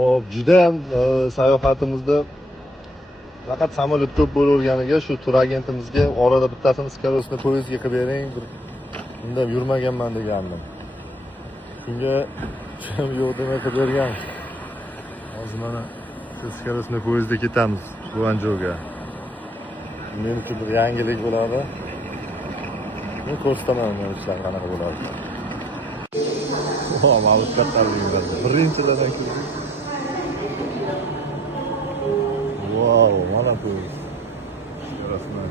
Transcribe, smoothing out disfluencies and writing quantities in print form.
Hop, judayam sayohatimizda faqat samolyot ko'p bo'laverganiga shu tur agentimizga orada bittasini скоростной poyezdga qilib bering, bir unda yurmaganman degandim. Shunga yo'q demay qilib bergan. Hozir mana shu скоростной poyezdga ketamiz Guanzhouga. Men uchun bir yangilik bo'ladi. Men ko'rsataman nima ishlar qanaqa bo'ladi. Mana bu kattaligimiz. Birinchilardan ko'rdik. Wow, mana bu. Rasman.